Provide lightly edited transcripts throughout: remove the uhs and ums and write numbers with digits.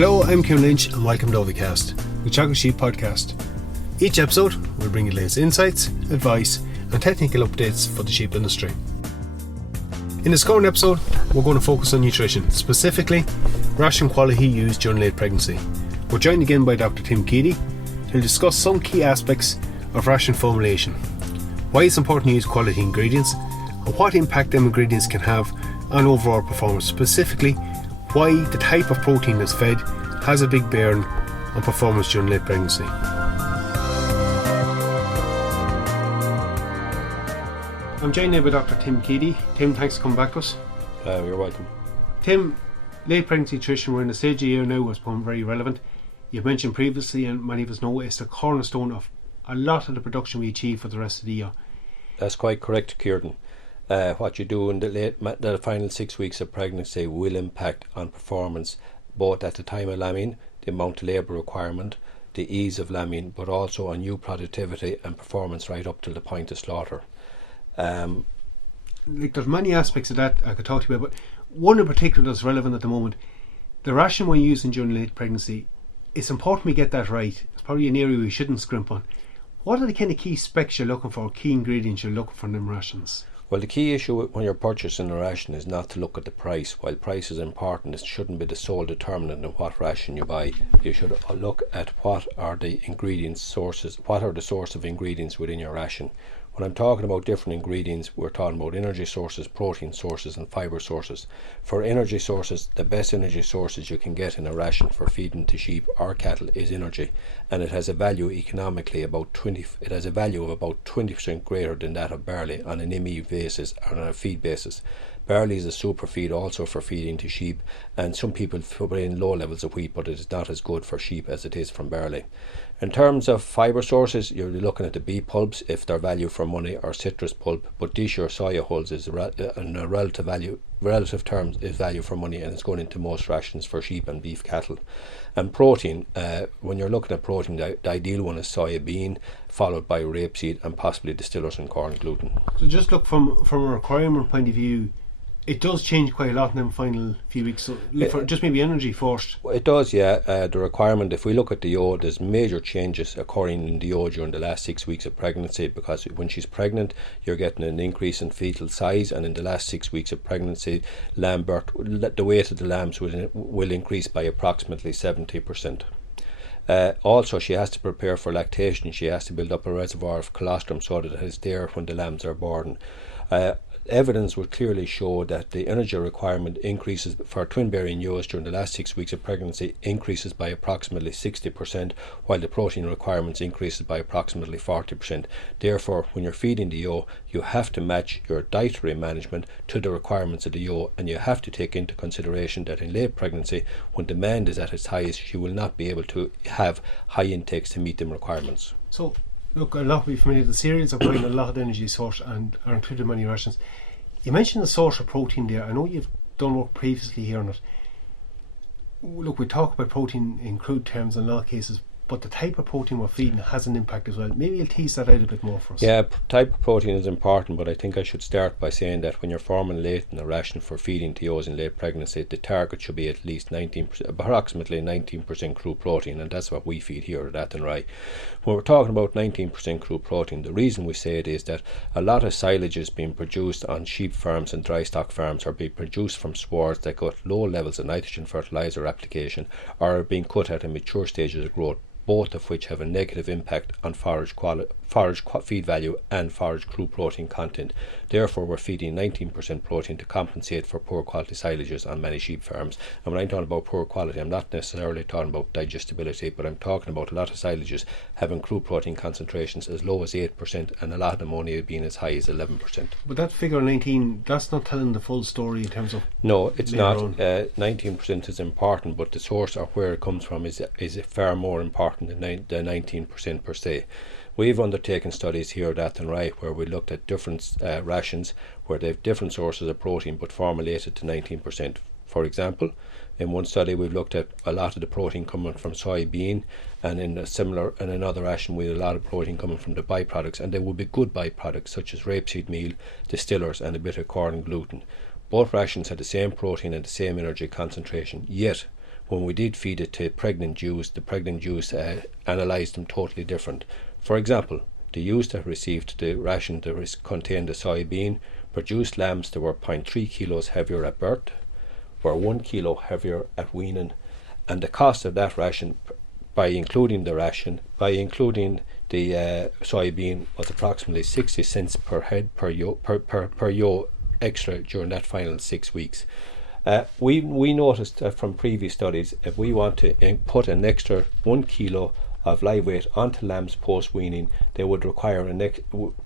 Hello, I'm Kim Lynch and welcome to Teagasc, the Chocolate Sheep podcast. Each episode will bring you latest insights, advice and technical updates for the sheep industry. In this current episode, we're going to focus on nutrition, specifically ration quality used during late pregnancy. We're joined again by Dr. Tim Keady, who'll discuss some key aspects of ration formulation, why it's important to use quality ingredients, and what impact them ingredients can have on overall performance, specifically why the type of protein that's fed has a big bearing on performance during late pregnancy. I'm joined now by Dr. Tim Keady. Tim, thanks for coming back to us. You're welcome. Tim, late pregnancy nutrition, we're in a stage of the year now has become very relevant. You've mentioned previously, and many of us know, it's the cornerstone of a lot of the production we achieve for the rest of the year. That's quite correct, Kieran. What you do in the final 6 weeks of pregnancy will impact on performance, both at the time of lambing, the amount of labour requirement, the ease of lambing, but also on ewe productivity and performance right up to the point of slaughter. There's many aspects of that I could talk to you about, but one in particular that's relevant at the moment, the ration we're using during late pregnancy. It's important we get that right. It's probably an area we shouldn't scrimp on. What are the kind of key specs you're looking for, key ingredients you're looking for in them rations? Well, the key issue when you're purchasing a ration is not to look at the price. While price is important, it shouldn't be the sole determinant of what ration you buy. You should look at what are the ingredient sources, what are the source of ingredients within your ration. When I'm talking about different ingredients, we're talking about energy sources, protein sources and fibre sources. For energy sources, the best energy sources you can get in a ration for feeding to sheep or cattle is energy, and it has a value economically of about 20% greater than that of barley on an ME basis or on a feed basis. Barley is a super feed also for feeding to sheep, and some people put in low levels of wheat, but it is not as good for sheep as it is from barley. In terms of fibre sources, you're looking at the bee pulps if they're value for money, or citrus pulp, but dish or soya hulls is in a relative terms is value for money, and it's going into most rations for sheep and beef cattle. And protein, when you're looking at protein, the ideal one is soya bean, followed by rapeseed and possibly distillers and corn gluten. So just look from a requirement point of view, it does change quite a lot in the final few weeks. So for just maybe energy first. It does, yeah. The requirement, if we look at the ewe, there's major changes occurring in the ewe during the last 6 weeks of pregnancy, because when she's pregnant, you're getting an increase in fetal size, and in the last 6 weeks of pregnancy, lamb birth, the weight of the lambs will increase by approximately 70%. Also, she has to prepare for lactation. She has to build up a reservoir of colostrum so that it is there when the lambs are born. Evidence would clearly show that the energy requirement increases for twin-bearing ewes during the last 6 weeks of pregnancy increases by approximately 60%, while the protein requirements increases by approximately 40%. Therefore, when you're feeding the ewe, you have to match your dietary management to the requirements of the ewe, and you have to take into consideration that in late pregnancy, when demand is at its highest, you will not be able to have high intakes to meet them requirements. So, look, a lot will be familiar. The cereals are providing a lot of energy source and are included in many rations. You mentioned the source of protein there. I know you've done work previously here on it. Look, we talk about protein in crude terms in a lot of cases, but the type of protein we're feeding has an impact as well. Maybe you'll tease that out a bit more for us. Yeah, type of protein is important, but I think I should start by saying that when you're formulating a ration for feeding to ewes in late pregnancy, the target should be at least approximately 19% crude protein, and that's what we feed here at Athenry. When we're talking about 19% crude protein, the reason we say it is that a lot of silages being produced on sheep farms and dry stock farms are being produced from swards that got low levels of nitrogen fertilizer application, or are being cut at immature stages of growth, both of which have a negative impact on forage feed value and forage crude protein content. Therefore, we're feeding 19% protein to compensate for poor quality silages on many sheep farms. And when I'm talking about poor quality, I'm not necessarily talking about digestibility, but I'm talking about a lot of silages having crude protein concentrations as low as 8% and a lot of them only being as high as 11%. But that figure 19, that's not telling the full story in terms of... No, it's not. 19% is important, but the source or where it comes from is far more important than the 19% per se. We've undertaken studies here at Athenry where we looked at different rations where they have different sources of protein but formulated to 19%. For example, in one study we've looked at a lot of the protein coming from soybean, and in another ration we had a lot of protein coming from the byproducts, and they would be good byproducts such as rapeseed meal, distillers and a bit of corn and gluten. Both rations had the same protein and the same energy concentration, yet when we did feed it to pregnant ewes, the pregnant ewes analysed them totally different. For example, the ewes that received the ration that contained the soybean produced lambs that were 0.3 kilos heavier at birth, were 1 kilo heavier at weaning, and the cost of that ration, by including the soybean, was approximately 60 cents per head per ewe extra during that final 6 weeks. We noticed from previous studies, if we want to put an extra 1 kilo of live weight onto lambs post weaning, they would require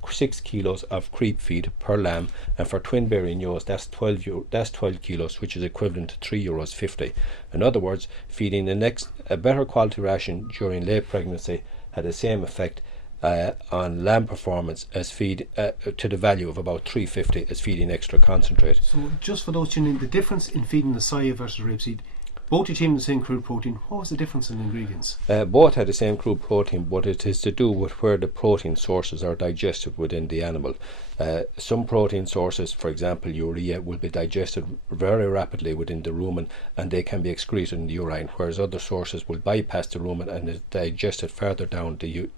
6 kilos of creep feed per lamb, and for twin bearing ewes that's 12 kilos, which is equivalent to €3.50. In other words, feeding a better quality ration during late pregnancy had the same effect on lamb performance as feed to the value of about $3.50 as feeding extra concentrate. So just for those tuning in, the difference in feeding the soya versus rapeseed, both achieving the same crude protein, what was the difference in ingredients? Both had the same crude protein, but it is to do with where the protein sources are digested within the animal. Some protein sources, for example urea, will be digested very rapidly within the rumen and they can be excreted in the urine, whereas other sources will bypass the rumen and is digested further down the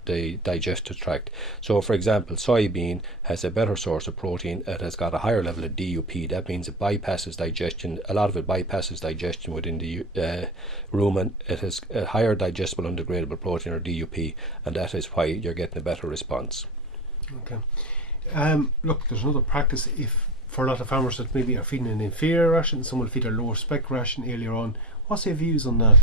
digestive tract. So for example, soybean has a better source of protein. It has got a higher level of DUP. That means it bypasses digestion. A lot of it bypasses digestion within the rumen. It has a higher digestible undegradable protein, or DUP, and that is why you're getting a better response. Okay. Look, there's another practice for a lot of farmers that maybe are feeding an inferior ration, some will feed a lower spec ration earlier on. What's your views on that?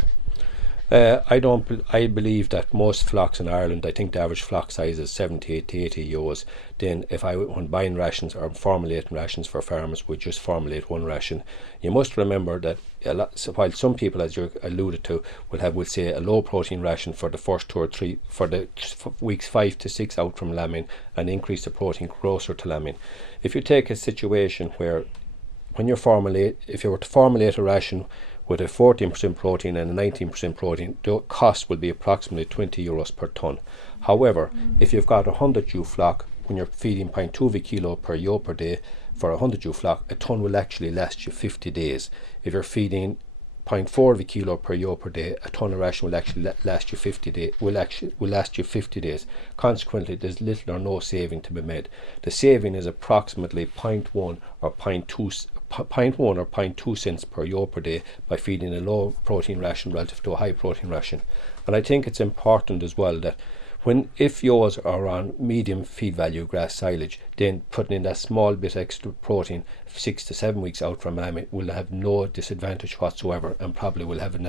I believe that most flocks in Ireland, I think the average flock size is 70 to 80 ewes. Then when buying rations or formulating rations for farmers, we just formulate one ration. You must remember that while some people, as you alluded to, will say a low protein ration for the first 2 or 3 for the weeks 5 to 6 out from lambing, and increase the protein closer to lambing. If you take a situation where if you were to formulate a ration with a 14% protein and a 19% protein, the cost will be approximately €20 per tonne. However, if you've got a 100 ewe flock, when you're feeding 0.2 of a kilo per ewe per day for a 100 ewe flock, a tonne will actually last you 50 days. If you're feeding 0.4 of a kilo per ewe per day, a tonne of ration will actually last you 50 days. Will last you 50 days. Consequently, there's little or no saving to be made. The saving is approximately 0.1 or 0.2 cents per ewe per day by feeding a low protein ration relative to a high protein ration. And I think it's important as well that if ewes are on medium feed value grass silage, then putting in that small bit extra protein 6 to 7 weeks out from lambing will have no disadvantage whatsoever, and probably will have an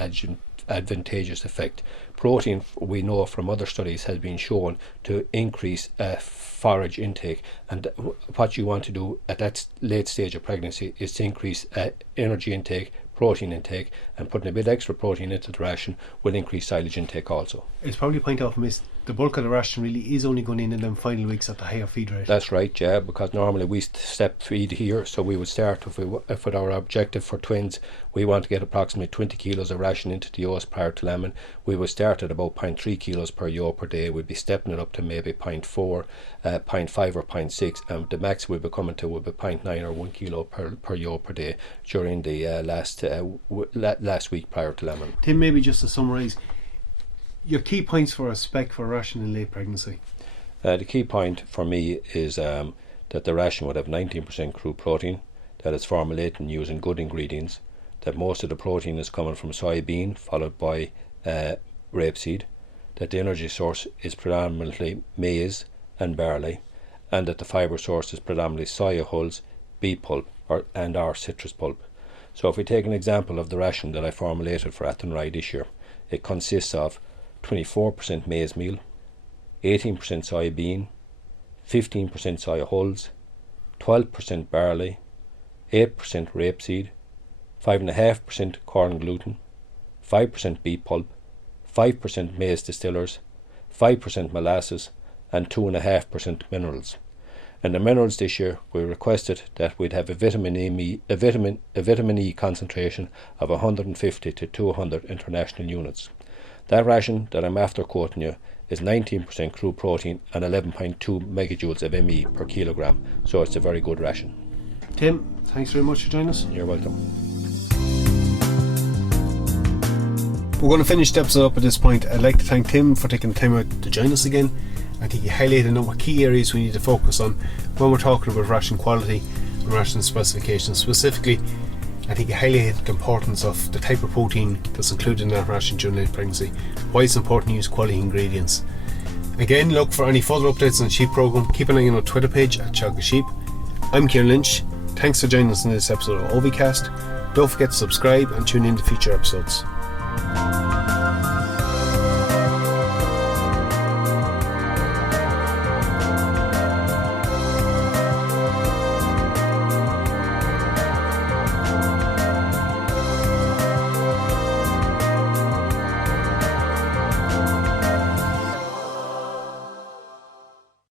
advantageous effect. Protein, we know from other studies, has been shown to increase forage intake, and what you want to do at that late stage of pregnancy is to increase energy intake, protein intake, and putting a bit extra protein into the ration will increase silage intake also. It's probably a point off miss. The bulk of the ration really is only going in them final weeks at the higher feed rate. That's right, yeah, because normally we step feed here, so we would start if with our objective for twins, we want to get approximately 20 kilos of ration into the ewes prior to lambing. We would start at about 0.3 kilos per ewe per day. We'd be stepping it up to maybe 0.4, 0.5 or 0.6, and the max we'll be coming to would be 0.9 or 1 kilo per ewe per day during the last week prior to lambing. Tim, maybe just to summarise, your key points for a spec for ration in late pregnancy. The key point for me is that the ration would have 19% crude protein, that it's formulated using good ingredients, that most of the protein is coming from soybean followed by rapeseed, that the energy source is predominantly maize and barley, and that the fibre source is predominantly soya hulls, beet pulp and our citrus pulp. So if we take an example of the ration that I formulated for Athenry this year, it consists of 24% maize meal, 18% soybean, 15% soya hulls, 12% barley, 8% rapeseed, 5.5% corn gluten, 5% beet pulp, 5% maize distillers, 5% molasses, and 2.5% minerals. And the minerals this year, we requested that we'd have a vitamin E concentration of 150 to 200 international units. That ration that I'm after quoting you is 19% crude protein and 11.2 megajoules of ME per kilogram, so it's a very good ration. Tim, thanks very much for joining us. You're welcome. We're going to finish the episode up at this point. I'd like to thank Tim for taking the time out to join us again. I think he highlighted a number of key areas we need to focus on when we're talking about ration quality and ration specifications. Specifically, I think he highlighted the importance of the type of protein that's included in that ration during late pregnancy, why it's important to use quality ingredients. Again, look for any further updates on the sheep programme. Keep an eye on our Twitter page at Teagasc Sheep. I'm Kieran Lynch. Thanks for joining us in this episode of OVCast. Don't forget to subscribe and tune in to future episodes.